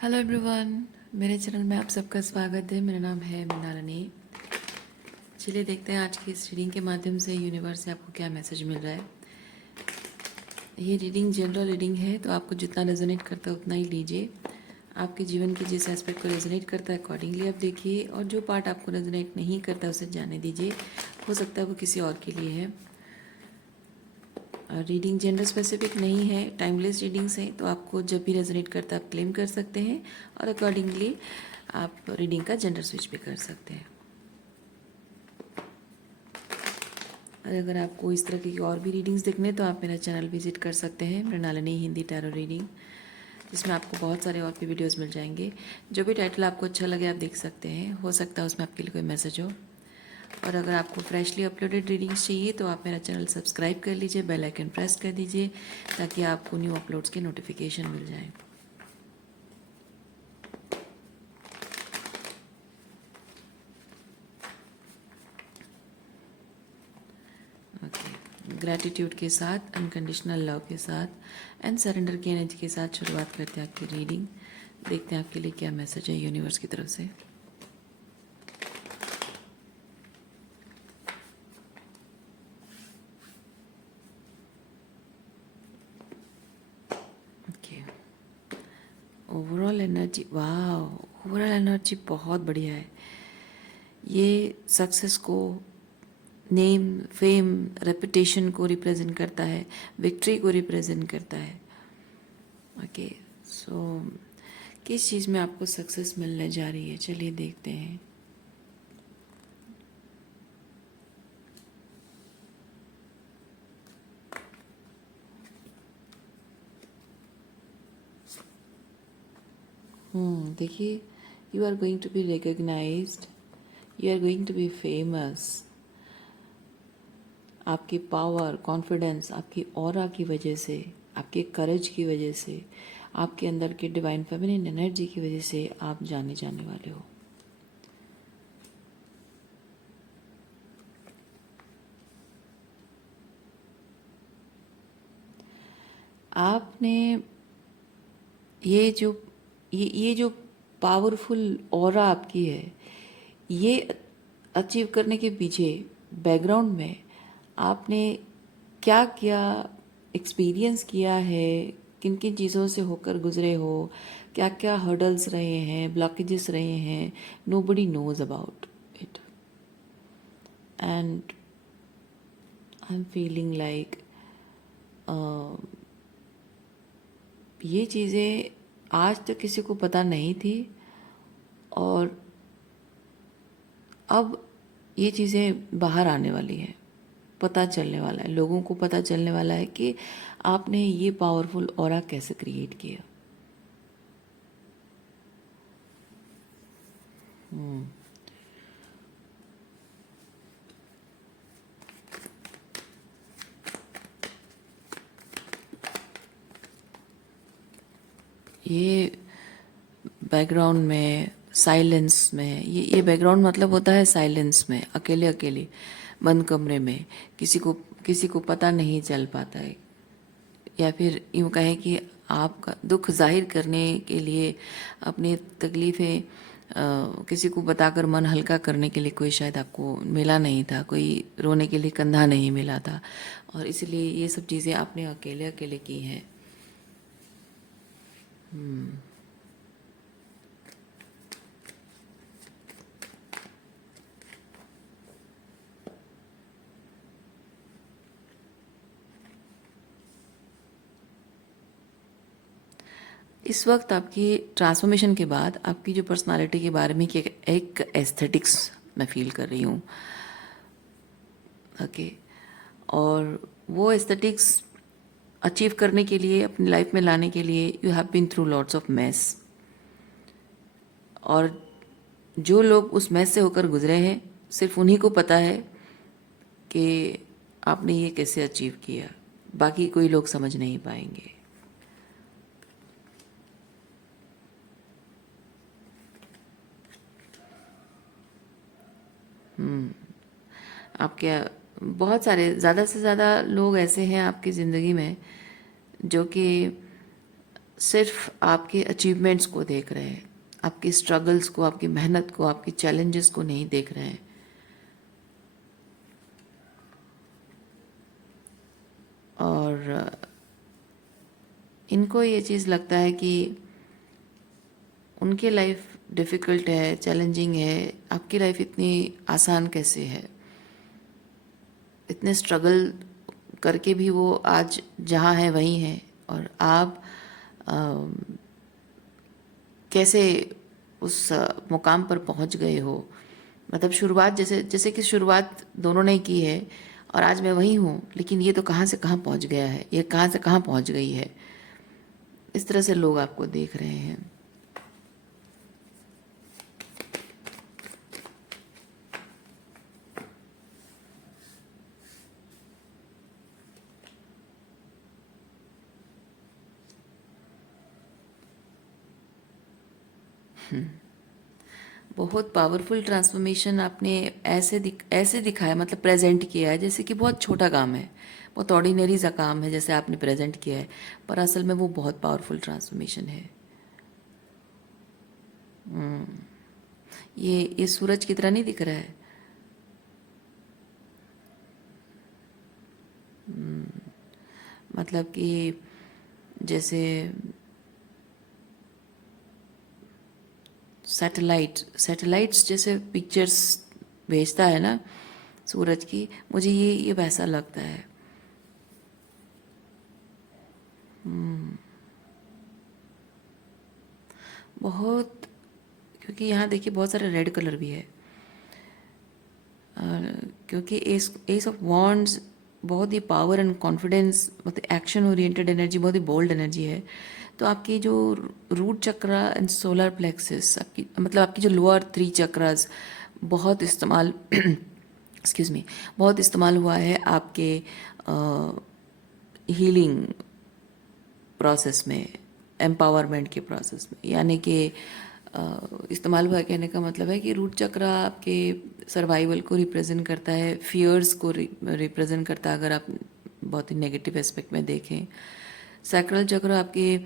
Hello everyone, मेरे channel में आप सबका स्वागत है। मेरा नाम है मृणालिनी। चलिए देखते हैं आज की इस रीडिंग के माध्यम से यूनिवर्स से आपको क्या मैसेज मिल रहा है। ये रीडिंग जनरल रीडिंग है, तो आपको जितना रेजोनेट करता है उतना ही लीजिए। आपके जीवन के जिस एस्पेक्ट को रेजोनेट करता है अकॉर्डिंगली आप देखिए, और जो पार्ट आपको रेजोनेट नहीं करता उसे जाने दीजिए। हो सकता है वो किसी और के लिए है। रीडिंग जेंडर स्पेसिफिक नहीं है, टाइमलेस रीडिंग्स हैं, तो आपको जब भी रेजोनेट करता है आप क्लेम कर सकते हैं और अकॉर्डिंगली आप रीडिंग का जेंडर स्विच भी कर सकते हैं। और अगर आपको इस तरह की और भी रीडिंग्स देखने तो आप मेरा चैनल विजिट कर सकते हैं, मृणालिनी हिंदी टैरो रीडिंग, जिसमें आपको बहुत सारे और भी वीडियोस मिल जाएंगे। जो भी टाइटल आपको अच्छा लगे आप देख सकते हैं, हो सकता है उसमें आपके लिए कोई मैसेज हो। और अगर आपको फ्रेशली अपलोडेड रीडिंग्स चाहिए तो आप मेरा चैनल सब्सक्राइब कर लीजिए, बेल आइकन प्रेस कर दीजिए ताकि आपको न्यू अपलोड्स के नोटिफिकेशन मिल जाए। ओके, ग्रैटिट्यूड के साथ, अनकंडीशनल लव के साथ एंड सरेंडर की एनर्जी के साथ शुरुआत करते हैं आपकी रीडिंग। देखते हैं आपके लिए क्या मैसेज है यूनिवर्स की तरफ से। ओके, ओवरऑल एनर्जी, वाह, ओवरऑल एनर्जी बहुत बढ़िया है। ये सक्सेस को, नेम, फेम, रेपुटेशन को रिप्रेजेंट करता है, विक्ट्री को रिप्रेजेंट करता है। ओके, सो किस चीज़ में आपको सक्सेस मिलने जा रही है, चलिए देखते हैं। देखिए, you are going to be recognised, you are going to be famous. आपकी पावर, कॉन्फिडेंस, आपकी ऑरा की वजह से, आपके करेज की वजह से, आपके अंदर की डिवाइन फेमिनिन एनर्जी की वजह से आप जाने जाने वाले हो। आपने ये जो पावरफुल ऑरा आपकी है, ये अचीव करने के पीछे बैकग्राउंड में आपने क्या क्या एक्सपीरियंस किया है, किन किन चीज़ों से होकर गुजरे हो, क्या क्या हर्डल्स रहे हैं, ब्लॉकेजेस रहे हैं, nobody knows about it. And I am feeling like ये चीज़ें आज तक किसी को पता नहीं थी, और अब ये चीज़ें बाहर आने वाली हैं, पता चलने वाला है, लोगों को पता चलने वाला है कि आपने ये पावरफुल ऑरा कैसे क्रिएट किया। ये बैकग्राउंड में, साइलेंस में, ये बैकग्राउंड मतलब होता है साइलेंस में, अकेले अकेले बंद कमरे में, किसी को पता नहीं चल पाता है, या फिर यूँ कहें कि आपका दुख जाहिर करने के लिए, अपनी तकलीफ़ें किसी को बताकर मन हल्का करने के लिए कोई शायद आपको मिला नहीं था, कोई रोने के लिए कंधा नहीं मिला था, और इसलिए ये सब चीज़ें आपने अकेले अकेले की हैं। इस वक्त आपकी ट्रांसफॉर्मेशन के बाद आपकी जो पर्सनालिटी के बारे में कि एक एस्थेटिक्स मैं फील कर रही हूँ। ओके, और वो एस्थेटिक्स अचीव करने के लिए, अपनी लाइफ में लाने के लिए, you have been through lots of mess, और जो लोग उस मैस से होकर गुजरे हैं सिर्फ उन्हीं को पता है कि आपने ये कैसे अचीव किया, बाकी कोई लोग समझ नहीं पाएंगे। आपके बहुत सारे, ज़्यादा से ज़्यादा लोग ऐसे हैं आपकी ज़िंदगी में जो कि सिर्फ आपके अचीवमेंट्स को देख रहे हैं, आपकी स्ट्रगल्स को, आपकी मेहनत को, आपकी चैलेंजेस को नहीं देख रहे हैं। और इनको ये चीज़ लगता है कि उनकी लाइफ डिफ़िकल्ट है, चैलेंजिंग है, आपकी लाइफ इतनी आसान कैसे है। इतने स्ट्रगल करके भी वो आज जहाँ है वहीं है, और आप कैसे उस मुकाम पर पहुंच गए हो। मतलब शुरुआत जैसे जैसे कि शुरुआत दोनों ने की है, और आज मैं वहीं हूँ, लेकिन ये तो कहाँ से कहाँ पहुंच गया है, ये कहाँ से कहाँ पहुंच गई है। इस तरह से लोग आपको देख रहे हैं। बहुत पावरफुल ट्रांसफॉर्मेशन आपने ऐसे दिखाया, मतलब प्रेजेंट किया है जैसे कि बहुत छोटा काम है, बहुत ऑर्डिनरी सा काम है जैसे आपने प्रेजेंट किया है, पर असल में वो बहुत पावरफुल ट्रांसफॉर्मेशन है। ये सूरज की तरह नहीं दिख रहा है। मतलब कि जैसे सैटेलाइट्स जैसे पिक्चर्स भेजता है ना सूरज की, मुझे ये वैसा लगता है। बहुत, क्योंकि यहाँ देखिए बहुत सारे रेड कलर भी है, क्योंकि एस ऑफ वॉन्ड्स बहुत ही पावर एंड कॉन्फिडेंस, मतलब एक्शन ओरिएंटेड एनर्जी, बहुत ही बोल्ड एनर्जी है। तो आपकी जो root chakra and solar plexus, आपकी मतलब आपकी जो लोअर 3 चक्रास बहुत इस्तेमाल एक्सक्यूज मी, बहुत इस्तेमाल हुआ है आपके हीलिंग प्रोसेस में, एम्पावरमेंट के प्रोसेस में। यानी कि इस्तेमाल हुआ कहने का मतलब है कि रूट चक्र आपके सर्वाइवल को रिप्रेजेंट करता है, फियर्स को रिप्रेजेंट करता है अगर आप बहुत ही नेगेटिव एस्पेक्ट में देखें। सैक्रल चक्र आपके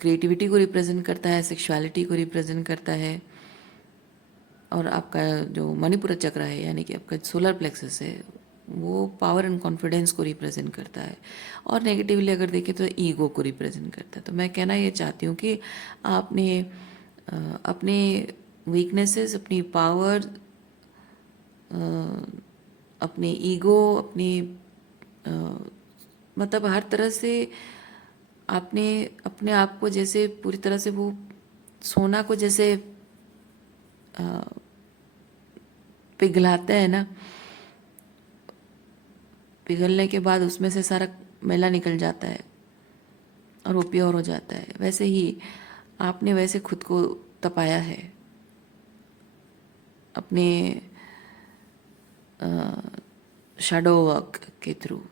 क्रिएटिविटी को रिप्रेजेंट करता है, सेक्सुअलिटी को रिप्रेजेंट करता है। और आपका जो मणिपुर चक्र है, यानी कि आपका सोलर प्लेक्सस है, वो पावर एंड कॉन्फिडेंस को रिप्रेजेंट करता है। और नेगेटिवली अगर देखें तो ईगो को रिप्रेजेंट करता है। तो मैं कहना ये चाहती हूँ कि आपने अपने वीकनेसेस, अपनी पावर, अपने ईगो, अपनी मतलब हर तरह से आपने अपने आप को जैसे पूरी तरह से, वो सोना को जैसे पिघलाते हैं ना, पिघलने के बाद उसमें से सारा मैला निकल जाता है और वो प्योर हो जाता है, वैसे ही आपने वैसे खुद को तपाया है अपने शैडो वर्क के थ्रू।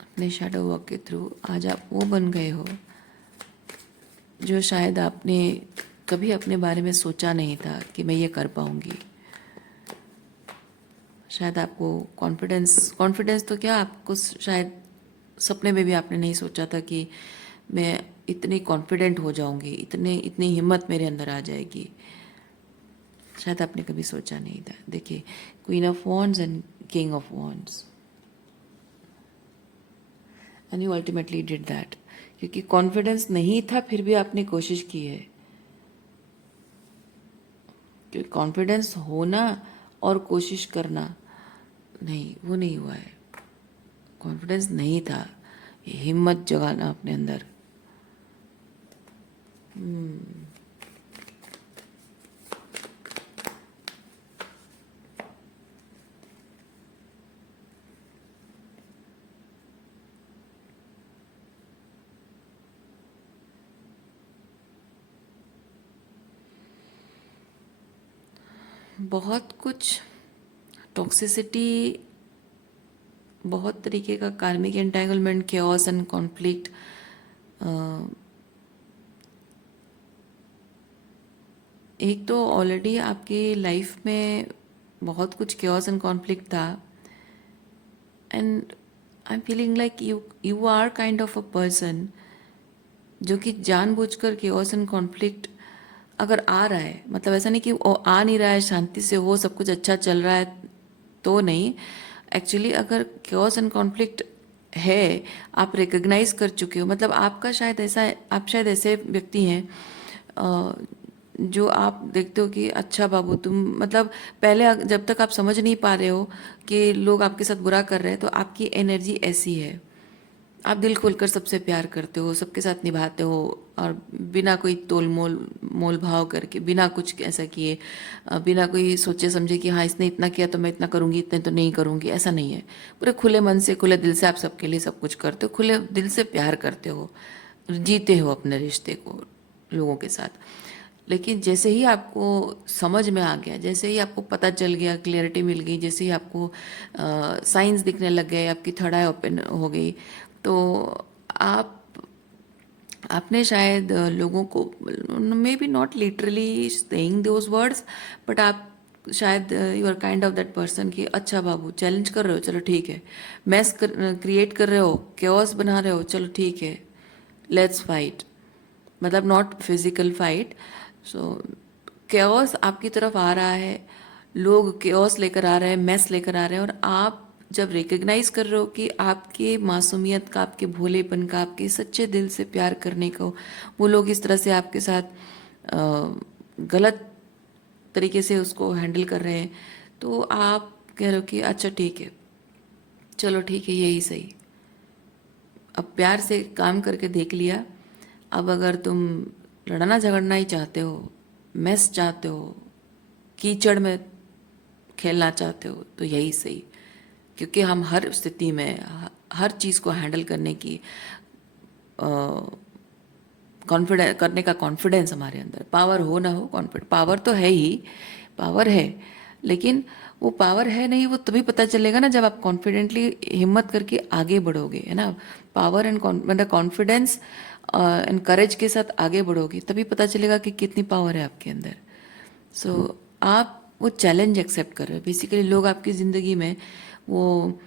अपने शैडो वर्क के थ्रू आज आप वो बन गए हो जो शायद आपने कभी अपने बारे में सोचा नहीं था कि मैं ये कर पाऊंगी। शायद आपको कॉन्फिडेंस तो क्या, आपको शायद सपने में भी आपने नहीं सोचा था कि मैं इतनी कॉन्फिडेंट हो जाऊंगी, इतनी हिम्मत मेरे अंदर आ जाएगी। शायद आपने कभी सोचा नहीं था। देखिए, queen of wands and king of wands, and you ultimately did that. क्योंकि कॉन्फिडेंस नहीं था फिर भी आपने कोशिश की है। क्योंकि कॉन्फिडेंस होना और कोशिश करना नहीं, वो नहीं हुआ है। कॉन्फिडेंस नहीं था, ये हिम्मत जगाना अपने अंदर। बहुत कुछ टॉक्सिसिटी, बहुत तरीके का कार्मिक एंटेंगलमेंट, केओस एंड कॉन्फ्लिक्ट, एक तो ऑलरेडी आपकी लाइफ में बहुत कुछ chaos एंड कॉन्फ्लिक्ट था, and I am feeling like you are kind of a person जो कि जानबूझकर chaos एंड कॉन्फ्लिक्ट अगर आ रहा है, मतलब ऐसा नहीं कि वो आ नहीं रहा है, शांति से हो, सब कुछ अच्छा चल रहा है तो नहीं। एक्चुअली अगर chaos एंड कॉन्फ्लिक्ट है, आप रिकग्नाइज कर चुके हो, मतलब आपका शायद ऐसा, आप शायद ऐसे व्यक्ति हैं जो आप देखते हो कि अच्छा बाबू तुम, मतलब पहले जब तक आप समझ नहीं पा रहे हो कि लोग आपके साथ बुरा कर रहे हैं, तो आपकी एनर्जी ऐसी है, आप दिल खोलकर सबसे प्यार करते हो, सबके साथ निभाते हो, और बिना कोई तोल मोल मोल भाव करके, बिना कुछ ऐसा किए, बिना कोई सोचे समझे कि हाँ इसने इतना किया तो मैं इतना करूँगी, इतने तो नहीं करूँगी, ऐसा नहीं है। पूरे खुले मन से, खुले दिल से आप सबके लिए सब कुछ करते हो, खुले दिल से प्यार करते हो, जीते हो अपने रिश्ते को लोगों के साथ। लेकिन जैसे ही आपको समझ में आ गया, जैसे ही आपको पता चल गया, क्लियरिटी मिल गई, जैसे ही आपको साइंस दिखने लग गए, आपकी थर्ड आई ओपन हो गई, तो आप आपने शायद लोगों को, may be not literally saying those words, but आप शायद you are kind of that person कि अच्छा बाबू चैलेंज कर रहे हो, चलो ठीक है, मैस क्रिएट कर रहे हो, केओस बना रहे हो, चलो ठीक है, लेट्स फाइट, मतलब not physical fight. So chaos आपकी तरफ आ रहा है, लोग केओस लेकर आ रहे हैं, मैस लेकर आ रहे हैं, और आप जब रिकग्नाइज कर रहे हो कि आपके मासूमियत का, आपके भोलेपन का, आपके सच्चे दिल से प्यार करने को वो लोग इस तरह से आपके साथ गलत तरीके से उसको हैंडल कर रहे हैं, तो आप कह रहे हो कि अच्छा ठीक है, चलो ठीक है, यही सही, अब प्यार से काम करके देख लिया, अब अगर तुम लड़ना झगड़ना ही चाहते हो, मैस चाहते हो, कीचड़ में खेलना चाहते हो, तो यही सही, क्योंकि हम हर स्थिति में हर चीज़ को हैंडल करने की कॉन्फिडेंस करने का कॉन्फिडेंस हमारे अंदर, पावर हो ना हो, कॉन्फिडेंस, पावर तो है ही, पावर है, लेकिन वो पावर है नहीं, वो तभी पता चलेगा ना जब आप कॉन्फिडेंटली हिम्मत करके आगे बढ़ोगे, है ना। पावर एंड मतलब कॉन्फिडेंस एंड करेज के साथ आगे बढ़ोगे, तभी पता चलेगा कि कितनी पावर है आपके अंदर। सो आप वो चैलेंज एक्सेप्ट कर रहे हो, बेसिकली लोग आपकी ज़िंदगी में वो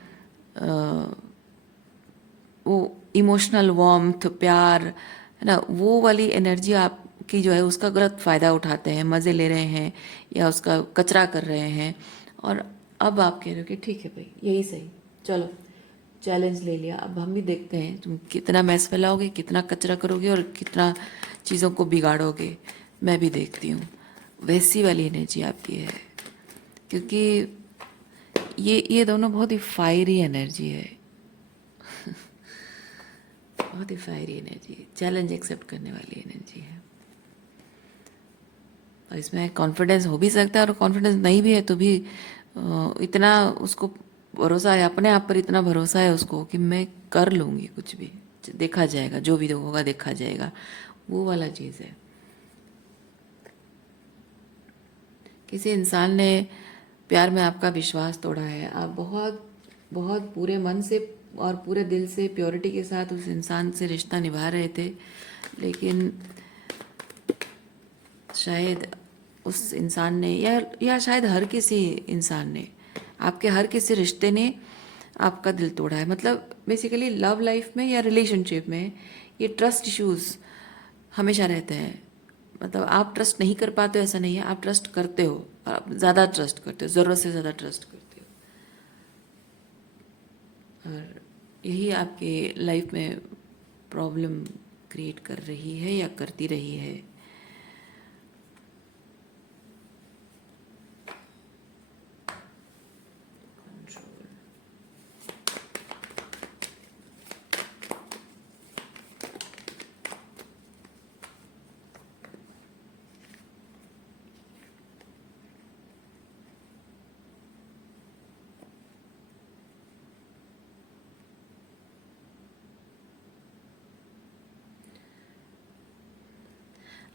वो इमोशनल वार्मथ, प्यार, है ना, वो वाली एनर्जी आपकी जो है उसका गलत फ़ायदा उठाते हैं, मज़े ले रहे हैं या उसका कचरा कर रहे हैं, और अब आप कह रहे हो कि ठीक है भाई यही सही, चलो चैलेंज ले लिया, अब हम भी देखते हैं तुम कितना मैस फैलाओगे, कितना कचरा करोगे और कितना चीज़ों को बिगाड़ोगे, मैं भी देखती हूँ। वैसी वाली एनर्जी आपकी है, क्योंकि ये दोनों बहुत ही फायरी एनर्जी है, बहुत ही फायरी एनर्जी, चैलेंज एक्सेप्ट करने वाली एनर्जी है, और इसमें कॉन्फिडेंस हो भी सकता है और कॉन्फिडेंस नहीं भी है तो भी इतना उसको भरोसा है, अपने आप पर इतना भरोसा है उसको कि मैं कर लूँगी कुछ भी, देखा जाएगा, जो भी होगा देखा जाएगा, वो वाला चीज़ है। किसी इंसान ने प्यार में आपका विश्वास तोड़ा है, आप बहुत बहुत पूरे मन से और पूरे दिल से प्योरिटी के साथ उस इंसान से रिश्ता निभा रहे थे, लेकिन शायद उस इंसान ने या शायद हर किसी इंसान ने, आपके हर किसी रिश्ते ने आपका दिल तोड़ा है। मतलब बेसिकली लव लाइफ में या रिलेशनशिप में ये ट्रस्ट इश्यूज हमेशा रहते हैं। मतलब आप ट्रस्ट नहीं कर पाते हो ऐसा नहीं है, आप ट्रस्ट करते हो, आप ज़्यादा ट्रस्ट करते हो, ज़रूरत से ज़्यादा ट्रस्ट करते हो, और यही आपके लाइफ में प्रॉब्लम क्रिएट कर रही है या करती रही है।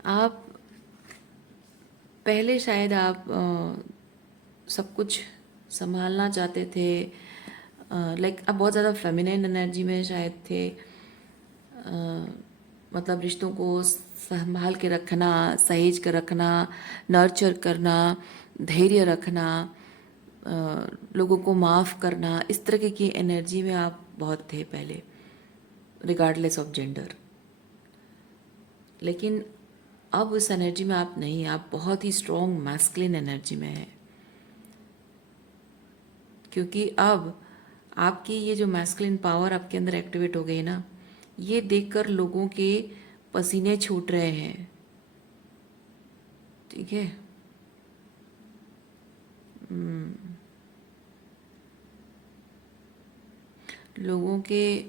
आप पहले शायद आप सब कुछ संभालना चाहते थे, लाइक आप बहुत ज़्यादा फेमिनिन एनर्जी में शायद थे, मतलब रिश्तों को संभाल के रखना, सहेज कर रखना, नर्चर करना, धैर्य रखना, लोगों को माफ़ करना, इस तरह की एनर्जी में आप बहुत थे पहले, रिगार्डलेस ऑफ जेंडर। लेकिन अब उस एनर्जी में आप नहीं, आप बहुत ही स्ट्रॉन्ग मैस्कुलिन एनर्जी में हैं, क्योंकि अब आपकी ये जो मैस्कुलिन पावर आपके अंदर एक्टिवेट हो गई ना, ये देखकर लोगों के पसीने छूट रहे हैं। ठीक है। लोगों के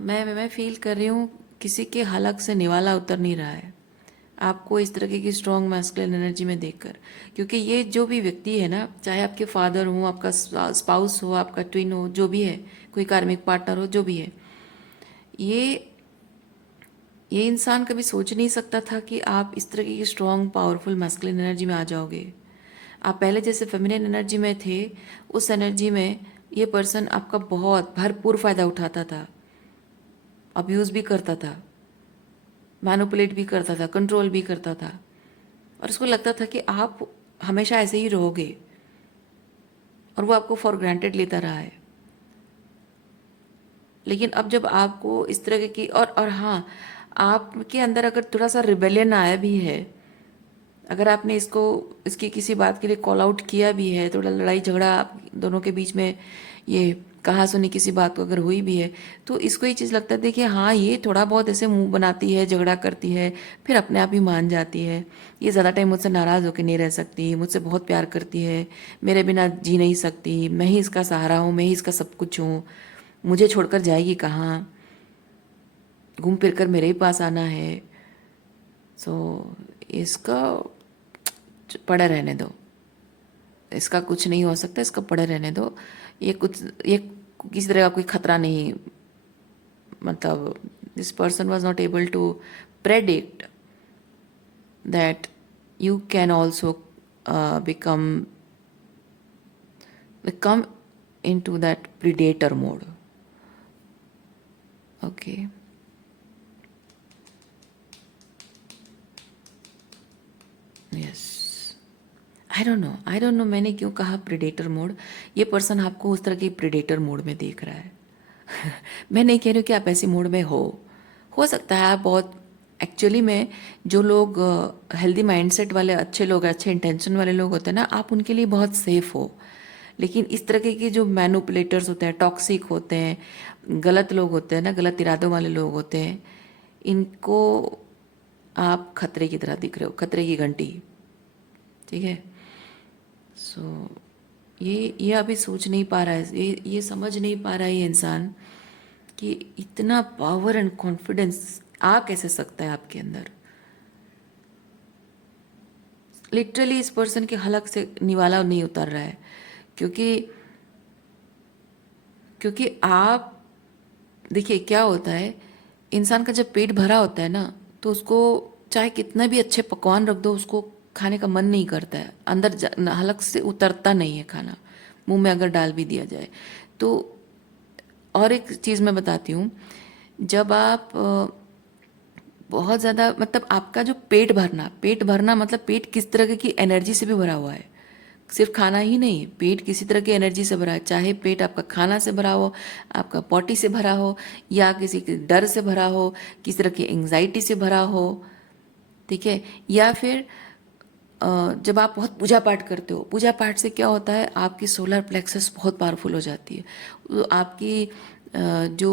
मैं फील कर रही हूँ किसी के हलक से निवाला उतर नहीं रहा है आपको इस तरह की स्ट्रॉन्ग मैस्कुलिन एनर्जी में देखकर, क्योंकि ये जो भी व्यक्ति है ना, चाहे आपके फादर हो, आपका स्पाउस हो, आपका ट्विन हो, जो भी है, कोई कार्मिक पार्टनर हो, जो भी है, ये ये इंसान कभी सोच नहीं सकता था कि आप इस तरह की स्ट्रॉन्ग पावरफुल मैस्कुलिन एनर्जी में आ जाओगे। आप पहले जैसे फेमिनिन एनर्जी में थे, उस एनर्जी में ये पर्सन आपका बहुत भरपूर फ़ायदा उठाता था, अब्यूज़ भी करता था, मैनिपुलेट भी करता था, कंट्रोल भी करता था, और उसको लगता था कि आप हमेशा ऐसे ही रहोगे, और वो आपको फॉर ग्रांटेड लेता रहा है। लेकिन अब जब आपको इस तरह की और हाँ, आपके अंदर अगर थोड़ा सा रिबेलियन आया भी है, अगर आपने इसकी किसी बात के लिए कॉल आउट किया भी है, थोड़ा लड़ाई झगड़ा आप दोनों के बीच में, ये कहा सुनी किसी बात को अगर हुई भी है, तो इसको ये चीज़ लगता है, देखिए हाँ, ये थोड़ा बहुत ऐसे मुंह बनाती है, झगड़ा करती है, फिर अपने आप ही मान जाती है, ये ज़्यादा टाइम मुझसे नाराज़ होकर नहीं रह सकती, मुझसे बहुत प्यार करती है, मेरे बिना जी नहीं सकती, मैं ही इसका सहारा हूँ, मैं ही इसका सब कुछ हूँ, मुझे छोड़कर जाएगी कहाँ, घूम फिर कर मेरे ही पास आना है। सो इसका पड़ा रहने दो, इसका कुछ नहीं हो सकता, इसका पड़े रहने दो, ये किसी तरह का कोई खतरा नहीं, मतलब this person was not able to predict that you can also become come into that predator mode. Okay. Yes. I don't know मैंने क्यों कहा प्रीडेटर मोड। ये पर्सन आपको उस तरह की प्रीडेटर मोड में देख रहा है। मैं नहीं कह रही हूँ कि आप ऐसे मोड में हो सकता है आप बहुत एक्चुअली में, जो लोग हेल्दी माइंडसेट वाले अच्छे लोग, अच्छे इंटेंशन वाले लोग होते हैं ना, आप उनके लिए बहुत सेफ हो। लेकिन इस तरह के जो मैनुपुलेटर्स होते हैं, टॉक्सिक होते हैं, गलत लोग होते हैं ना, गलत इरादों वाले लोग होते हैं, इनको आप खतरे की तरह दिख रहे हो, खतरे की घंटी। ठीक है। सो ये अभी सोच नहीं पा रहा है, ये समझ नहीं पा रहा है ये इंसान कि इतना पावर एंड कॉन्फिडेंस आ कैसे सकता है आपके अंदर। लिटरली इस पर्सन के हलक से निवाला नहीं उतर रहा है, क्योंकि क्योंकि आप देखिए क्या होता है, इंसान का जब पेट भरा होता है ना, तो उसको चाहे कितना भी अच्छे पकवान रख दो, उसको खाने का मन नहीं करता है, अंदर हलक से उतरता नहीं है खाना, मुंह में अगर डाल भी दिया जाए तो। और एक चीज़ मैं बताती हूँ, जब आप बहुत ज़्यादा, मतलब आपका जो पेट भरना मतलब पेट किस तरह की एनर्जी से भी भरा हुआ है, सिर्फ खाना ही नहीं, पेट किसी तरह की एनर्जी से भरा है, चाहे पेट आपका खाना से भरा हो, आपका पॉटी से भरा हो, या किसी के डर से भरा हो, किसी तरह की एंग्जाइटी से भरा हो। ठीक है। या फिर जब आप बहुत पूजा पाठ करते हो, पूजा पाठ से क्या होता है, आपकी सोलर प्लेक्सस बहुत पावरफुल हो जाती है, तो आपकी जो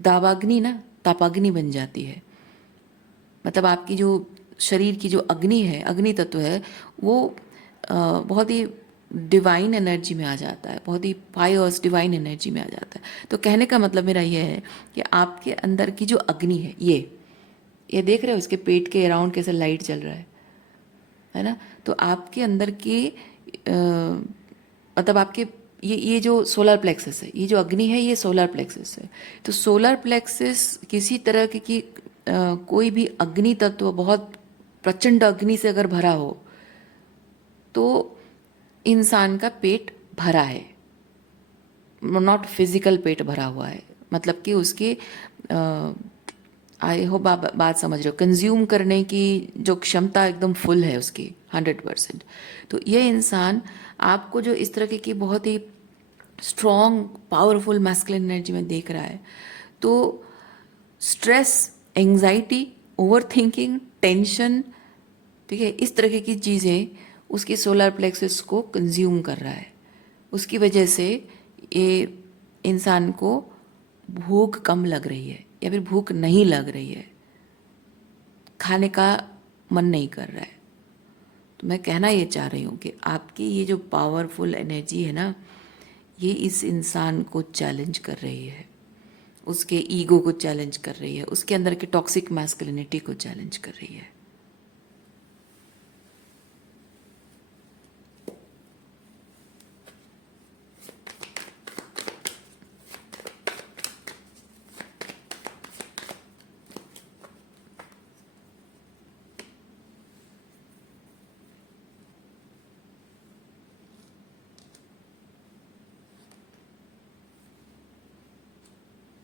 दावाग्नि ना तापाग्नि बन जाती है, मतलब आपकी जो शरीर की जो अग्नि है, अग्नि तत्व है, वो बहुत ही डिवाइन एनर्जी में आ जाता है, बहुत ही पायस डिवाइन एनर्जी में आ जाता है। तो कहने का मतलब मेरा ये है कि आपके अंदर की जो अग्नि है, ये देख रहे हो इसके पेट के अराउंड कैसे लाइट चल रहा है ना, तो आपके अंदर की मतलब आपके ये जो सोलर प्लेक्सस है, ये जो अग्नि है, ये सोलर प्लेक्सस है। तो सोलर प्लेक्सस किसी तरह की कोई भी अग्नि तत्व बहुत प्रचंड अग्नि से अगर भरा हो, तो इंसान का पेट भरा है, नॉट फिजिकल पेट भरा हुआ है, मतलब कि उसके आई होप आप बात समझ रहे हो। कंज्यूम करने की जो क्षमता एकदम फुल है उसकी 100%। तो ये इंसान आपको जो इस तरह की बहुत ही स्ट्रॉन्ग पावरफुल मैस्कुलिन एनर्जी में देख रहा है, तो stress, anxiety, over thinking, tension, ठीक है, इस तरह की चीज़ें उसकी सोलर प्लेक्सस को कंज्यूम कर रहा है। उसकी वजह से ये इंसान को भूख कम लग रही है या फिर भूख नहीं लग रही है, खाने का मन नहीं कर रहा है। तो मैं कहना ये चाह रही हूँ कि आपकी ये जो पावरफुल एनर्जी है ना, ये इस इंसान को चैलेंज कर रही है, उसके ईगो को चैलेंज कर रही है, उसके अंदर के टॉक्सिक मैस्कुलिनिटी को चैलेंज कर रही है।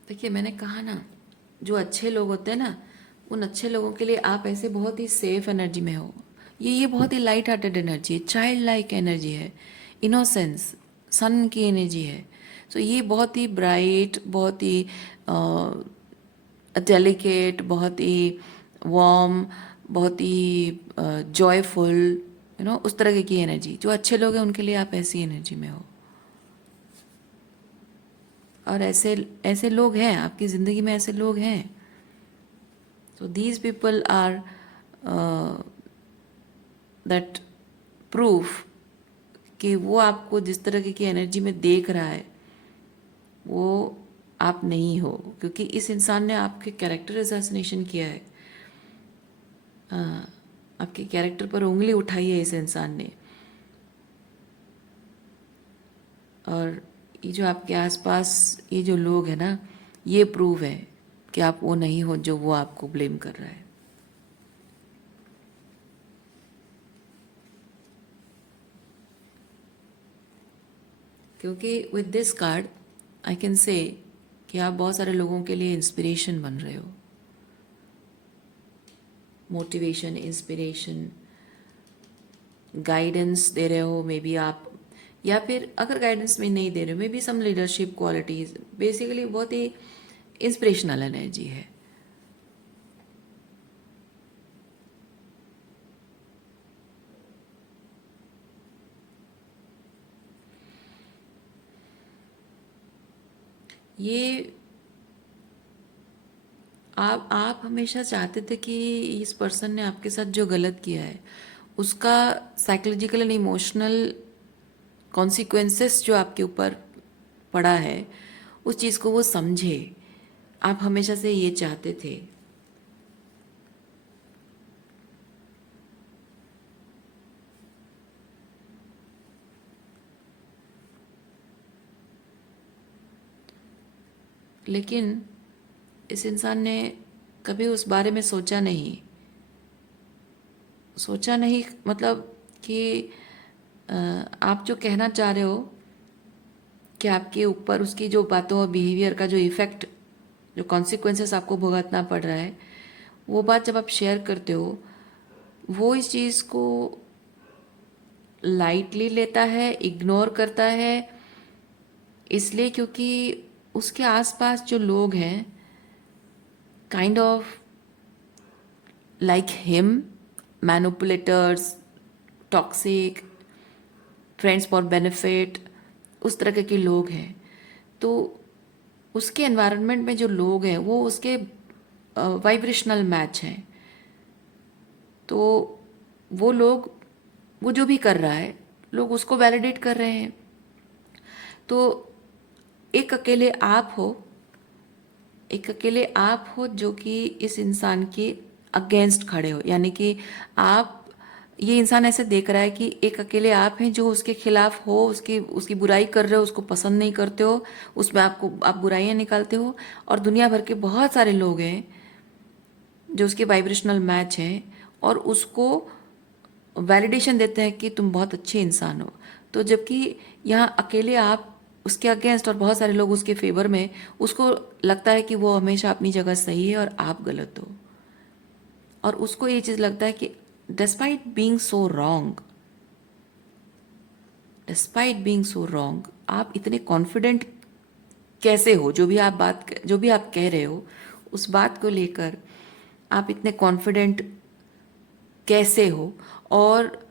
देखिए, मैंने कहा ना, जो अच्छे लोग होते हैं ना, उन अच्छे लोगों के लिए आप ऐसे बहुत ही सेफ एनर्जी में हो। ये बहुत ही लाइट हार्टेड एनर्जी है, चाइल्ड लाइक एनर्जी है, इनोसेंस, सन की एनर्जी है। सो ये बहुत ही ब्राइट, बहुत ही डेलिकेट, बहुत ही वार्म, बहुत ही जॉयफुल, उस तरह की एनर्जी। जो अच्छे लोग हैं उनके लिए आप ऐसी एनर्जी में हो। और ऐसे ऐसे लोग हैं आपकी ज़िंदगी में, ऐसे लोग हैं। So these people are that proof कि वो आपको जिस तरह की एनर्जी में देख रहा है वो आप नहीं हो, क्योंकि इस इंसान ने आपके कैरेक्टर असैसिनेशन किया है। आपके कैरेक्टर पर उंगली उठाई है इस इंसान ने। और ये जो आपके आसपास ये जो लोग हैं ना, ये प्रूव है कि आप वो नहीं हो जो वो आपको ब्लेम कर रहा है। क्योंकि with this card I can say कि आप बहुत सारे लोगों के लिए इंस्पिरेशन बन रहे हो, मोटिवेशन, इंस्पिरेशन, गाइडेंस दे रहे हो। मे बी आप, या फिर अगर गाइडेंस में नहीं दे रहे हो, may be some leadership qualities, basically बहुत ही इंस्पिरेशनल एनर्जी है। ये आप हमेशा चाहते थे कि इस पर्सन ने आपके साथ जो गलत किया है उसका साइकोलॉजिकल एंड इमोशनल कॉन्सिक्वेंसेस जो आपके ऊपर पड़ा है, उस चीज़ को वो समझे। आप हमेशा से ये चाहते थे। लेकिन इस इंसान ने कभी उस बारे में सोचा नहीं, मतलब कि आप जो कहना चाह रहे हो कि आपके ऊपर उसकी जो बातों और बिहेवियर का जो इफ़ेक्ट, जो कॉन्सिक्वेंसेस आपको भुगतना पड़ रहा है, वो बात जब आप शेयर करते हो, वो इस चीज़ को लाइटली लेता है, इग्नोर करता है, इसलिए क्योंकि उसके आसपास जो लोग हैं kind of like him, manipulators, toxic, friends for benefit, उस तरह के लोग हैं। तो उसके एनवायरनमेंट में जो लोग हैं वो उसके वाइब्रेशनल मैच हैं। तो वो लोग, वो जो भी कर रहा है, लोग उसको वैलिडेट कर रहे हैं। तो एक अकेले आप हो, एक अकेले आप हो जो कि इस इंसान के अगेंस्ट खड़े हो, यानी कि आप, ये इंसान ऐसे देख रहा है कि एक अकेले आप हैं जो उसके खिलाफ हो, उसकी उसकी बुराई कर रहे हो, उसको पसंद नहीं करते हो, उसमें आप बुराइयां निकालते हो। और दुनिया भर के बहुत सारे लोग हैं जो उसके वाइब्रेशनल मैच हैं और उसको वैलिडेशन देते हैं कि तुम बहुत अच्छे इंसान हो। तो जबकि यहाँ अकेले आप उसके अगेंस्ट और बहुत सारे लोग उसके फेवर में, उसको लगता है कि वो हमेशा अपनी जगह सही है और आप गलत हो। और उसको ये चीज़ लगता है कि despite being so wrong, despite being so wrong, आप इतने कॉन्फिडेंट कैसे हो? जो भी आप कह रहे हो उस बात को लेकर आप इतने कॉन्फिडेंट कैसे हो, और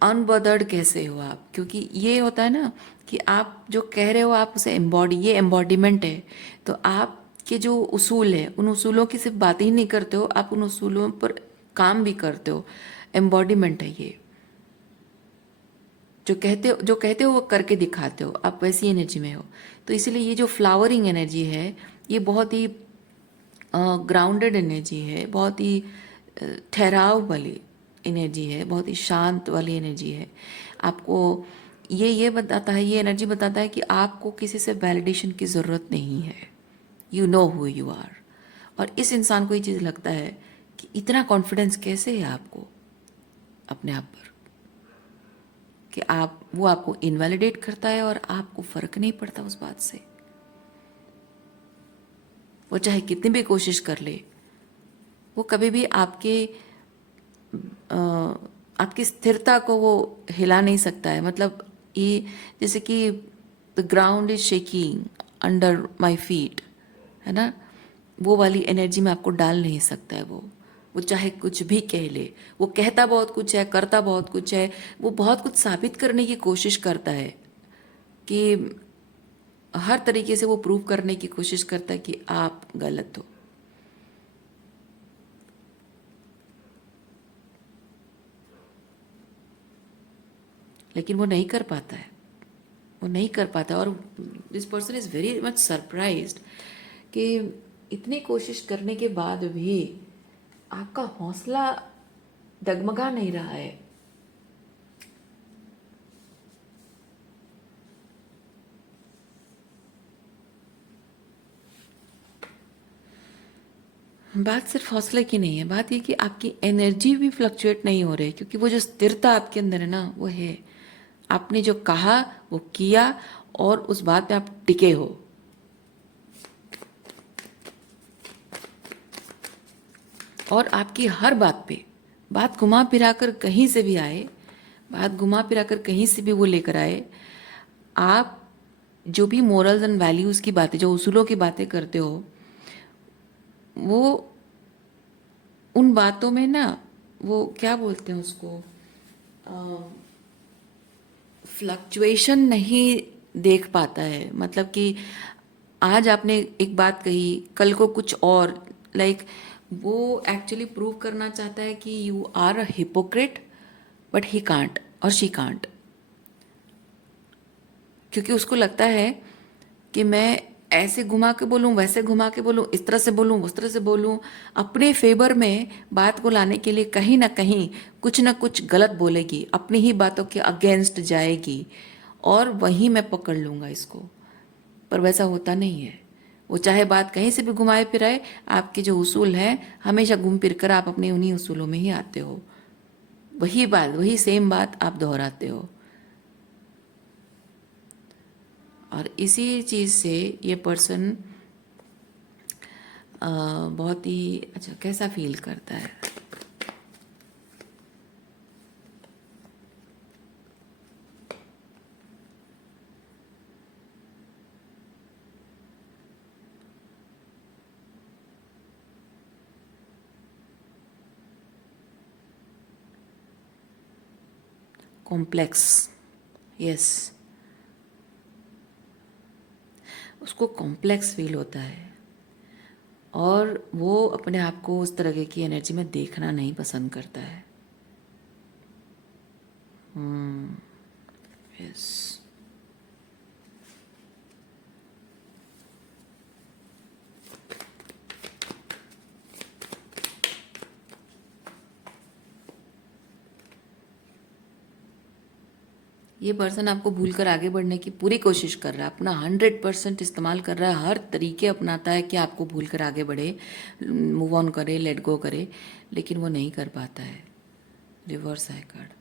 अनबदर्ड कैसे हो आप? क्योंकि ये होता है ना कि आप जो कह रहे हो आप उसे एम्बॉडी, ये एम्बॉडीमेंट है। तो आपके जो उसूल है, उन उसूलों की सिर्फ बात ही नहीं करते हो, आप उन उसूलों पर काम भी करते हो। एम्बॉडीमेंट है ये। जो कहते हो वो करके दिखाते हो, आप वैसी एनर्जी में हो। तो इसीलिए ये जो फ्लावरिंग एनर्जी है, ये बहुत ही ग्राउंडेड एनर्जी है, बहुत ही ठहराव वाली एनर्जी है, बहुत ही शांत वाली एनर्जी है। आपको ये बताता है, ये एनर्जी बताता है कि आपको किसी से वैलिडेशन की ज़रूरत नहीं है। You know who you are. और इस इंसान को ये चीज़ लगता है कि इतना कॉन्फिडेंस कैसे है आपको अपने आप पर, कि वो आपको इनवैलिडेट करता है और आपको फ़र्क नहीं पड़ता उस बात से। वो चाहे कितनी भी कोशिश कर ले, वो कभी भी आपकी स्थिरता को वो हिला नहीं सकता है। मतलब ये जैसे कि the ground is shaking under my feet, है ना, वो वाली एनर्जी में आपको डाल नहीं सकता है वो चाहे कुछ भी कह ले। वो कहता बहुत कुछ है, करता बहुत कुछ है, वो बहुत कुछ साबित करने की कोशिश करता है, कि हर तरीके से वो प्रूव करने की कोशिश करता है कि आप गलत हो। लेकिन वो नहीं कर पाता है, वो नहीं कर पाता। और this person is very much surprised कि इतनी कोशिश करने के बाद भी आपका हौसला डगमगा नहीं रहा है। बात सिर्फ हौसले की नहीं है, बात ये कि आपकी एनर्जी भी फ्लक्चुएट नहीं हो रही, क्योंकि वो जो स्थिरता आपके अंदर है ना, वो है। आपने जो कहा वो किया, और उस बात पे आप टिके हो। और आपकी हर बात पे, बात घुमा फिरा कर कहीं से भी आए, बात घुमा फिरा कर कहीं से भी वो लेकर आए, आप जो भी मोरल्स एंड वैल्यूज़ की बातें, जो उसूलों की बातें करते हो, वो उन बातों में ना, वो क्या बोलते हैं उसको, फ्लक्चुएशन नहीं देख पाता है। मतलब कि आज आपने एक बात कही, कल को कुछ और, लाइक वो एक्चुअली प्रूव करना चाहता है कि you are a hypocrite, but he can't और शी कांट। क्योंकि उसको लगता है कि मैं ऐसे घुमा के बोलूँ, वैसे घुमा के बोलूँ, इस तरह से बोलूँ, उस तरह से बोलूँ, अपने फेवर में बात को लाने के लिए कहीं ना कुछ गलत बोलेगी, अपनी ही बातों के अगेंस्ट जाएगी, और वहीं मैं पकड़ लूँगा इसको। पर वैसा होता नहीं है। वो चाहे बात कहीं से भी घुमाए फिराए, आपके जो उसूल हैं हमेशा घूम फिर कर आप अपने उन्हीं उसूलों में ही आते हो। वही बात, वही सेम बात आप दोहराते हो। और इसी चीज़ से ये पर्सन बहुत ही अच्छा कैसा फील करता है। कॉम्प्लेक्स, यस, उसको कॉम्प्लेक्स फील होता है, और वो अपने आप को उस तरह की एनर्जी में देखना नहीं पसंद करता है। यस। ये पर्सन आपको भूलकर आगे बढ़ने की पूरी कोशिश कर रहा है, अपना 100% इस्तेमाल कर रहा है, हर तरीके अपनाता है कि आपको भूलकर आगे बढ़े, मूव ऑन करे, लेट गो करे, लेकिन वो नहीं कर पाता है। रिवर्स है कार्ड।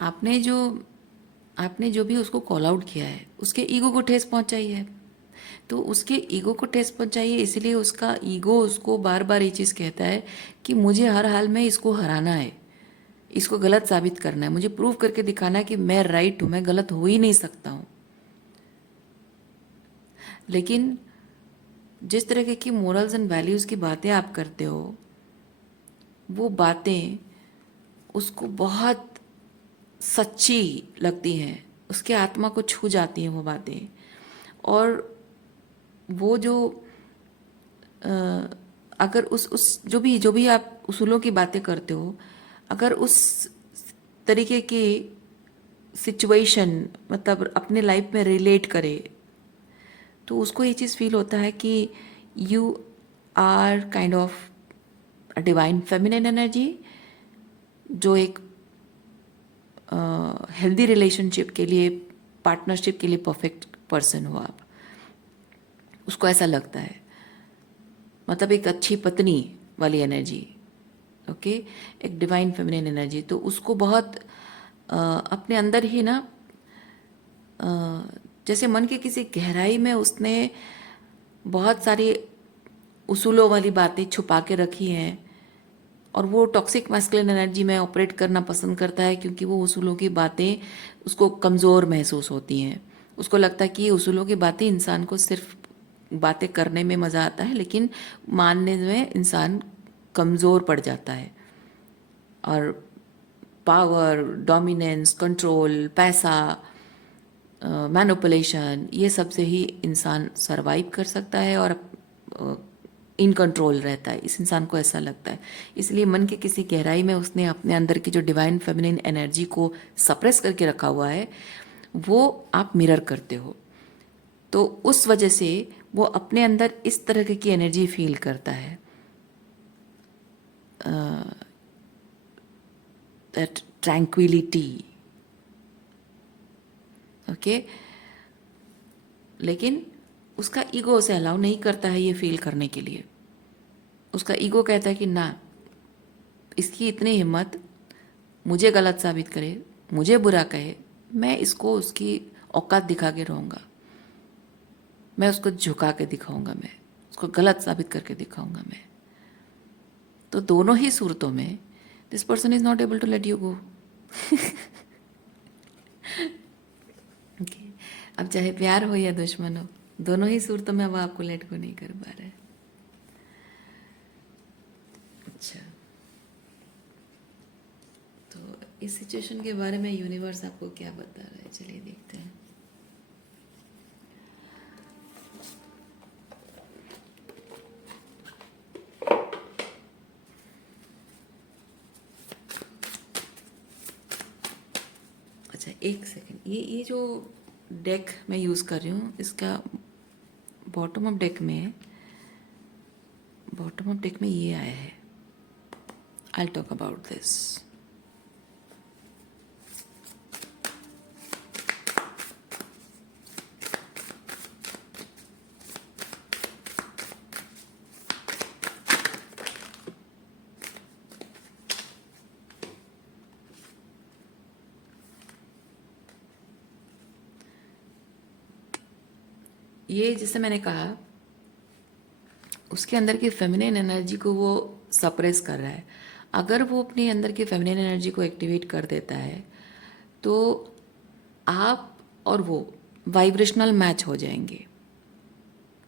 आपने जो भी उसको कॉल आउट किया है, उसके ईगो को ठेस पहुंचाई है। तो उसके ईगो को ठेस पहुंचाई है, इसलिए उसका ईगो उसको बार बार ये चीज़ कहता है कि मुझे हर हाल में इसको हराना है, इसको गलत साबित करना है, मुझे प्रूव करके दिखाना है कि मैं राइट हूँ, मैं गलत हो ही नहीं सकता हूँ। लेकिन जिस तरह की मोरल्स एंड वैल्यूज़ की बातें आप करते हो, वो बातें उसको बहुत सच्ची लगती हैं, उसके आत्मा को छू जाती हैं वो बातें। और वो जो अगर उस जो भी आप उसूलों की बातें करते हो, अगर उस तरीके की सिचुएशन मतलब अपने लाइफ में रिलेट करे, तो उसको ये चीज़ फील होता है कि you are kind of divine feminine energy, जो एक हेल्दी रिलेशनशिप के लिए, पार्टनरशिप के लिए परफेक्ट पर्सन हो आप। उसको ऐसा लगता है, मतलब एक अच्छी पत्नी वाली एनर्जी। ओके, एक डिवाइन फेमिनिन एनर्जी। तो उसको बहुत अपने अंदर ही ना, जैसे मन की किसी गहराई में उसने बहुत सारी उसूलों वाली बातें छुपा के रखी हैं, और वो टॉक्सिक मैस्कुलिन एनर्जी में ऑपरेट करना पसंद करता है, क्योंकि वो उसूलों की बातें उसको कमज़ोर महसूस होती हैं। उसको लगता है कि ये उसूलों की बातें इंसान को सिर्फ बातें करने में मज़ा आता है, लेकिन मानने में इंसान कमज़ोर पड़ जाता है। और पावर, डोमिनेंस, कंट्रोल, पैसा, मैनिपुलेशन, ये सब से ही इंसान सरवाइव कर सकता है और इन कंट्रोल रहता है। इस इंसान को ऐसा लगता है। इसलिए मन के किसी गहराई में उसने अपने अंदर की जो डिवाइन फेमिनिन एनर्जी को सप्रेस करके रखा हुआ है, वो आप मिरर करते हो। तो उस वजह से वो अपने अंदर इस तरह की एनर्जी फील करता है, दैट ट्रैंक्विलिटी। ओके, लेकिन उसका ईगो उसे अलाउ नहीं करता है ये फील करने के लिए। उसका ईगो कहता है कि ना, इसकी इतनी हिम्मत, मुझे गलत साबित करे, मुझे बुरा कहे, मैं इसको उसकी औकात दिखा के रहूँगा, मैं उसको झुका के दिखाऊंगा, मैं उसको गलत साबित करके दिखाऊंगा मैं। तो दोनों ही सूरतों में this person is not able to let you go. Okay, अब चाहे प्यार हो या दुश्मन हो, दोनों ही सूरतों में वो आपको लेट गो नहीं कर पा रहा है। अच्छा, तो इस सिचुएशन के बारे में यूनिवर्स आपको क्या बता रहा है, चलिए देखते हैं। अच्छा, एक सेकंड, ये जो डेक मैं यूज़ कर रही हूँ, इसका बॉटम ऑफ डेक में ये आया है। I will talk about this. ये जैसे मैंने कहा, उसके अंदर की फेमिनिन एनर्जी को वो सप्रेस कर रहा है। अगर वो अपने अंदर की फेमिनिन एनर्जी को एक्टिवेट कर देता है, तो आप और वो वाइब्रेशनल मैच हो जाएंगे।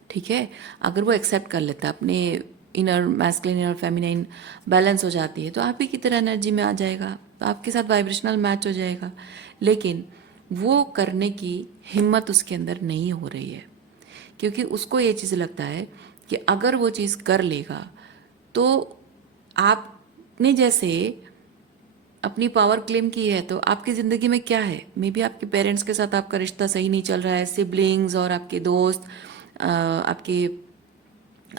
ठीक है, अगर वो एक्सेप्ट कर लेता है, अपने inner masculine inner feminine balance हो जाती है, तो आप ही की तरह एनर्जी में आ जाएगा, तो आपके साथ वाइब्रेशनल मैच हो जाएगा। लेकिन वो करने की हिम्मत उसके अंदर नहीं हो रही है, क्योंकि उसको ये चीज़ लगता है कि अगर वो चीज़ कर लेगा तो आपने जैसे अपनी पावर क्लेम की है, तो आपकी ज़िंदगी में क्या है। मे बी आपके पेरेंट्स के साथ आपका रिश्ता सही नहीं चल रहा है, सिबलिंग्स और आपके दोस्त, आपके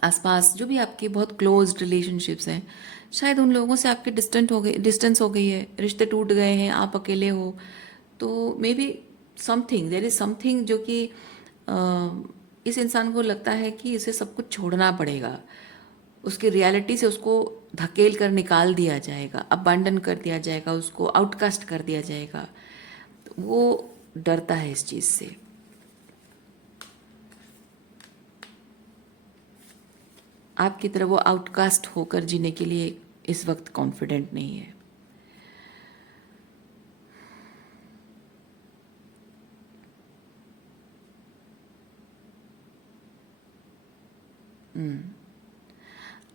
आसपास जो भी आपके बहुत क्लोज रिलेशनशिप्स हैं, शायद उन लोगों से आपके डिस्टेंस हो गई है, रिश्ते टूट गए हैं, आप अकेले हो। तो may be something, there is something जो कि इस इंसान को लगता है कि इसे सब कुछ छोड़ना पड़ेगा। उसकी रियलिटी से उसको धकेल कर निकाल दिया जाएगा, अबैंडन कर दिया जाएगा, उसको आउटकास्ट कर दिया जाएगा। तो वो डरता है इस चीज़ से। आपकी तरह वो आउटकास्ट होकर जीने के लिए इस वक्त कॉन्फिडेंट नहीं है।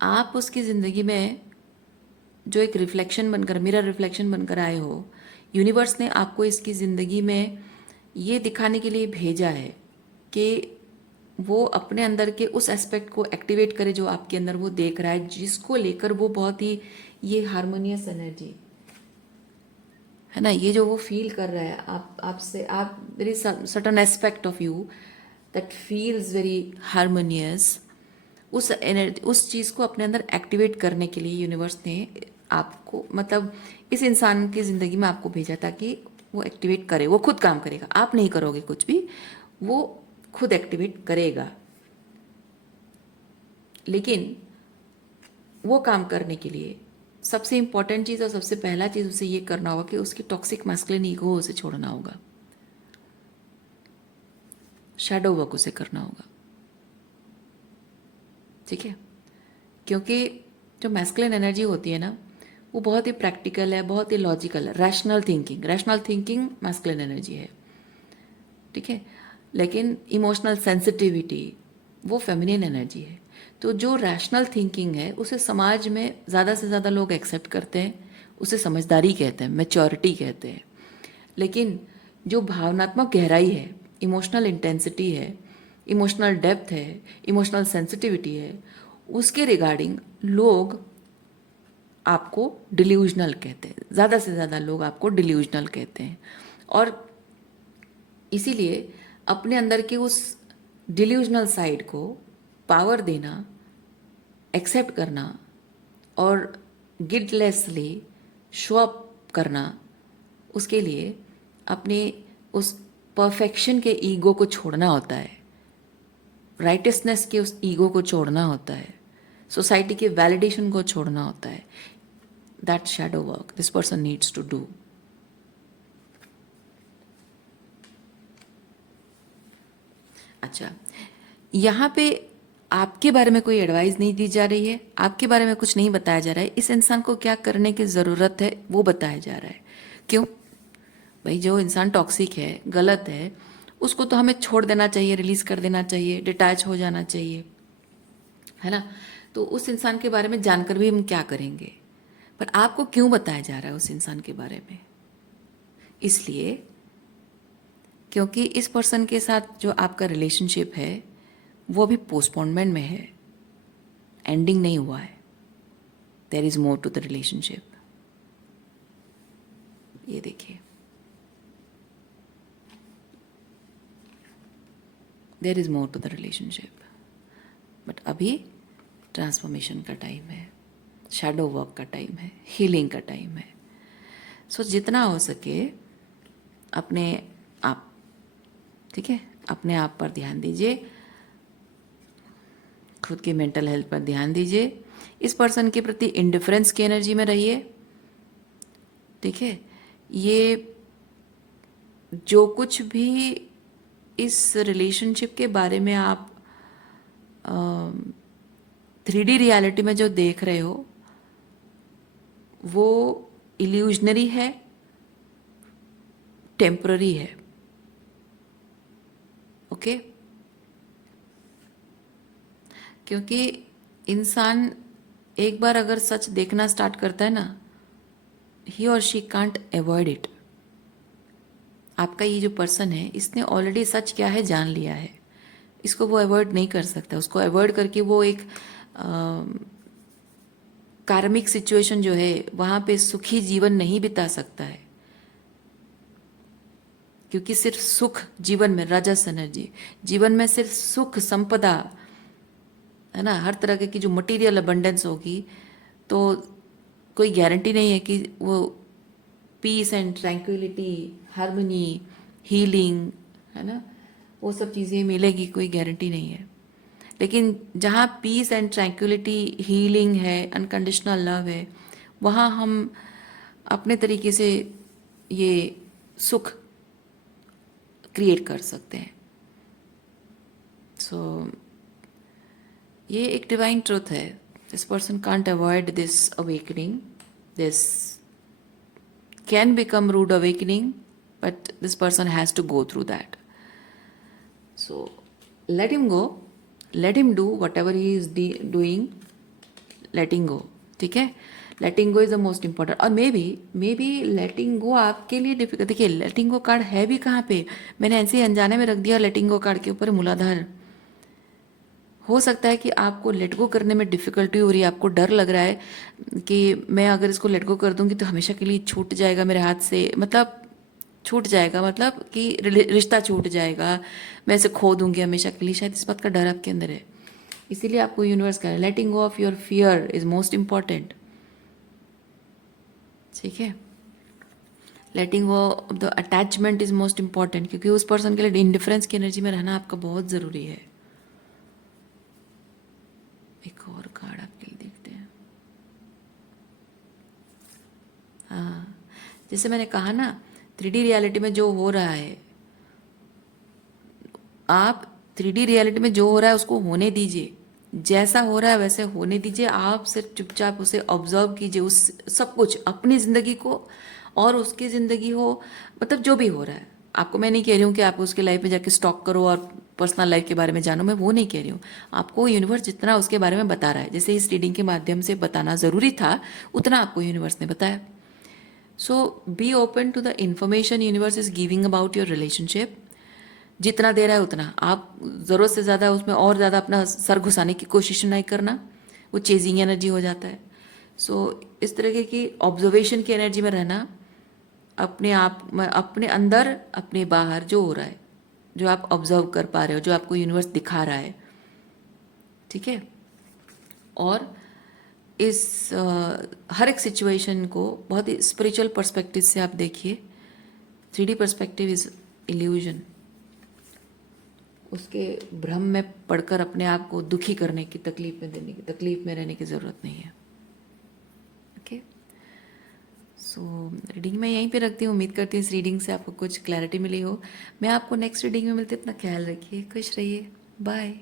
आप उसकी ज़िंदगी में जो एक रिफ्लेक्शन बनकर, मिरर रिफ्लेक्शन बनकर आए हो, यूनिवर्स ने आपको इसकी ज़िंदगी में ये दिखाने के लिए भेजा है कि वो अपने अंदर के उस एस्पेक्ट को एक्टिवेट करे जो आपके अंदर वो देख रहा है, जिसको लेकर वो बहुत ही ये हारमोनियस एनर्जी है ना, ये जो वो फील कर रहा है आपसे, आप there is certain aspect of you that feels very harmonious. उस एनर्जी, उस चीज़ को अपने अंदर एक्टिवेट करने के लिए यूनिवर्स ने आपको, मतलब इस इंसान की ज़िंदगी में आपको भेजा ताकि वो एक्टिवेट करे। वो खुद काम करेगा, आप नहीं करोगे कुछ भी, वो खुद एक्टिवेट करेगा। लेकिन वो काम करने के लिए सबसे इंपॉर्टेंट चीज़ और सबसे पहला चीज़ उसे ये करना होगा कि उसकी टॉक्सिक मैस्कुलिन ईगो उसे छोड़ना होगा, शैडो वर्क उसे करना होगा। ठीक है, क्योंकि जो मैस्कुलिन एनर्जी होती है ना, वो बहुत ही प्रैक्टिकल है, बहुत ही लॉजिकल है, रैशनल थिंकिंग मैस्कुलिन एनर्जी है। ठीक है, लेकिन इमोशनल सेंसिटिविटी वो फेमिनिन एनर्जी है। तो जो रैशनल थिंकिंग है उसे समाज में ज़्यादा से ज़्यादा लोग एक्सेप्ट करते हैं, उसे समझदारी कहते हैं, मैच्योरिटी कहते हैं। लेकिन जो भावनात्मक गहराई है, इमोशनल इंटेंसिटी है, इमोशनल डेप्थ है, इमोशनल सेंसिटिविटी है, उसके रिगार्डिंग लोग आपको डिल्यूजनल कहते हैं। ज़्यादा से ज़्यादा लोग आपको डिल्यूजनल कहते हैं। और इसीलिए अपने अंदर के उस डिल्यूजनल साइड को पावर देना, एक्सेप्ट करना और गिल्टलेसली शो अप करना, उसके लिए अपने उस परफेक्शन के ईगो को छोड़ना होता है, राइटियसनेस के उस ईगो को छोड़ना होता है, सोसाइटी के वैलिडेशन को छोड़ना होता है। That shadow work this person needs to do. अच्छा, यहाँ पे आपके बारे में कोई एडवाइस नहीं दी जा रही है, आपके बारे में कुछ नहीं बताया जा रहा है। इस इंसान को क्या करने की ज़रूरत है वो बताया जा रहा है। क्यों भाई, जो इंसान टॉक्सिक है, गलत है, उसको तो हमें छोड़ देना चाहिए, रिलीज कर देना चाहिए, डिटैच हो जाना चाहिए, है ना। तो उस इंसान के बारे में जानकर भी हम क्या करेंगे, पर आपको क्यों बताया जा रहा है उस इंसान के बारे में? इसलिए क्योंकि इस पर्सन के साथ जो आपका रिलेशनशिप है वो अभी पोस्टपोनमेंट में है, एंडिंग नहीं हुआ है। There is more to the relationship. ये देखिए, there is more to the relationship, but अभी ट्रांसफॉर्मेशन का टाइम है, शैडो वर्क का टाइम है, हीलिंग का टाइम है। सो जितना हो सके अपने आप, ठीक है, अपने आप पर ध्यान दीजिए, खुद की मेंटल हेल्थ पर ध्यान दीजिए, इस पर्सन के प्रति इंडिफरेंस की एनर्जी में रहिए। ठीक है, ये जो कुछ भी इस रिलेशनशिप के बारे में आप 3D रियलिटी में जो देख रहे हो वो इल्यूजनरी है, टेम्पररी है। ओके, क्योंकि इंसान एक बार अगर सच देखना स्टार्ट करता है ना, ही और शी कांट अवॉइड इट। आपका ये जो पर्सन है, इसने ऑलरेडी सच क्या है जान लिया है, इसको वो अवॉइड नहीं कर सकता। उसको अवॉइड करके वो एक कार्मिक सिचुएशन जो है वहाँ पे सुखी जीवन नहीं बिता सकता है, क्योंकि सिर्फ सुख जीवन में, रजस एनर्जी जीवन में सिर्फ सुख संपदा है ना, हर तरह की जो मटेरियल अबंडेंस होगी, तो कोई गारंटी नहीं है कि वो peace and tranquility, harmony, healing, है ना, वो सब चीज़ें मिलेगी, कोई गारंटी नहीं है। लेकिन जहाँ पीस एंड ट्रैंक्विलिटी, हीलिंग है, अनकंडीशनल लव है, वहाँ हम अपने तरीके से ये सुख क्रिएट कर सकते हैं। सो ये एक डिवाइन ट्रुथ है। This person can't avoid this awakening, this can become rude awakening, but this person has to go through that. So let him go, let him do whatever he is doing, letting go. ठीक है, letting go is the most important. और may be letting गो आपके लिए difficult. देखिए लेटिंग go kart है भी कहाँ पे, मैंने ऐसे ही अनजाने में रख दिया लेटिंग गो कार्ड के ऊपर मूलाधार। हो सकता है कि आपको लेट गो करने में डिफ़िकल्टी हो रही है, आपको डर लग रहा है कि मैं अगर इसको लेट गो कर दूंगी तो हमेशा के लिए छूट जाएगा मेरे हाथ से, मतलब छूट जाएगा, मतलब कि रिश्ता छूट जाएगा, मैं इसे खो दूंगी हमेशा के लिए। शायद इस बात का डर आपके अंदर है, इसीलिए आपको यूनिवर्स कह रहा है letting go of your fear is most important. ठीक है, letting go of the attachment is most important, क्योंकि उस पर्सन के लिए इंडिफरेंस की एनर्जी में रहना आपका बहुत ज़रूरी है। एक और कार्ड आपके लिए देखते हैं। हाँ, जैसे मैंने कहा ना, 3D रियलिटी में जो हो रहा है, आप 3D रियलिटी में जो हो रहा है उसको होने दीजिए, जैसा हो रहा है वैसे होने दीजिए। आप सिर्फ चुपचाप उसे ऑब्जर्व कीजिए, उस सब कुछ, अपनी ज़िंदगी को और उसकी ज़िंदगी हो, मतलब जो भी हो रहा है। आपको मैं नहीं कह रही हूँ कि आप उसके लाइफ में जाके स्टॉक करो और पर्सनल लाइफ के बारे में जानो, मैं वो नहीं कह रही हूँ। आपको यूनिवर्स जितना उसके बारे में बता रहा है, जैसे इस रीडिंग के माध्यम से बताना ज़रूरी था, उतना आपको यूनिवर्स ने बताया। So be open to the information universe is giving about your relationship. जितना दे रहा है उतना, आप ज़रूरत से ज़्यादा उसमें और ज़्यादा अपना सर घुसाने की कोशिश नहीं करना, वो चेजिंग एनर्जी हो जाता है। सो इस तरीके की ऑब्जर्वेशन की एनर्जी में रहना, अपने आप में, अपने अंदर अपने बाहर जो हो रहा है, जो आप ऑब्जर्व कर पा रहे हो, जो आपको यूनिवर्स दिखा रहा है। ठीक है, और इस हर एक सिचुएशन को बहुत ही स्पिरिचुअल पर्सपेक्टिव से आप देखिए। 3D perspective is illusion. उसके भ्रम में पढ़कर अपने आप को दुखी करने की, तकलीफ में देने की, तकलीफ में रहने की ज़रूरत नहीं है। ओके, सो रीडिंग मैं यहीं पे रखती हूँ। उम्मीद करती हूँ इस रीडिंग से आपको कुछ क्लैरिटी मिली हो। मैं आपको नेक्स्ट रीडिंग में मिलती हूँ। अपना ख्याल रखिए, खुश रहिए, बाय।